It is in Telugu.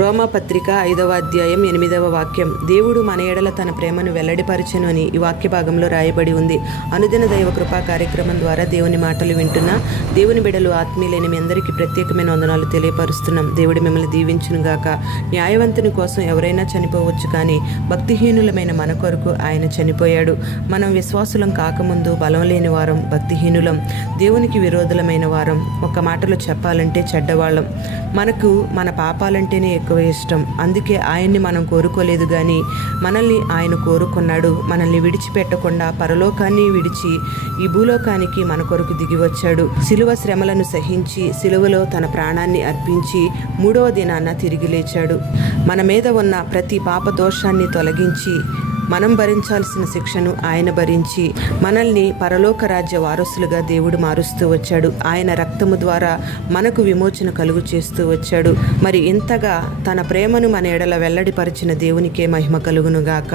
రోమాపత్రిక 5వ అధ్యాయం 8వ వాక్యం. దేవుడు మన ఎడల తన ప్రేమను వెల్లడిపరచెను అని ఈ వాక్య భాగంలో రాయబడి ఉంది. అనుదిన దైవ కృపా కార్యక్రమం ద్వారా దేవుని మాటలు వింటున్న దేవుని బిడ్డలు ఆత్మీయులైన మీ అందరికీ ప్రత్యేకమైన వందనాలు తెలియపరుస్తున్నాం. దేవుడు మిమ్మల్ని దీవించును గాక. న్యాయవంతుని కోసం ఎవరైనా చనిపోవచ్చు, కానీ భక్తిహీనులమైన మన కొరకు ఆయన చనిపోయాడు. మనం విశ్వాసులం కాకముందు బలం లేని వారం, భక్తిహీనులం, దేవునికి విరోధులమైన వారం, ఒక మాటలో చెప్పాలంటే చెడ్డవాళ్ళం. మనకు మన పాపాలంటేనే ఎక్కువ ఇష్టం. అందుకే ఆయన్ని మనం కోరుకోలేదు, కానీ మనల్ని ఆయన కోరుకున్నాడు. మనల్ని విడిచిపెట్టకుండా పరలోకాన్ని విడిచి ఈ భూలోకానికి మన కొరకు దిగి వచ్చాడు. శిలువ శ్రమలను సహించి శిలువలో తన ప్రాణాన్ని అర్పించి 3వ దినాన తిరిగి లేచాడు. మన మీద ఉన్న ప్రతి పాప దోషాన్ని తొలగించి మనం భరించాల్సిన శిక్షను ఆయన భరించి మనల్ని పరలోక రాజ్య వారసులుగా దేవుడు మారుస్తూ వచ్చాడు. ఆయన రక్తము ద్వారా మనకు విమోచన కలుగు చేస్తూ వచ్చాడు. మరి ఇంతగా తన ప్రేమను మన ఎడల వెల్లడిపరిచిన దేవునికే మహిమ కలుగునుగాక.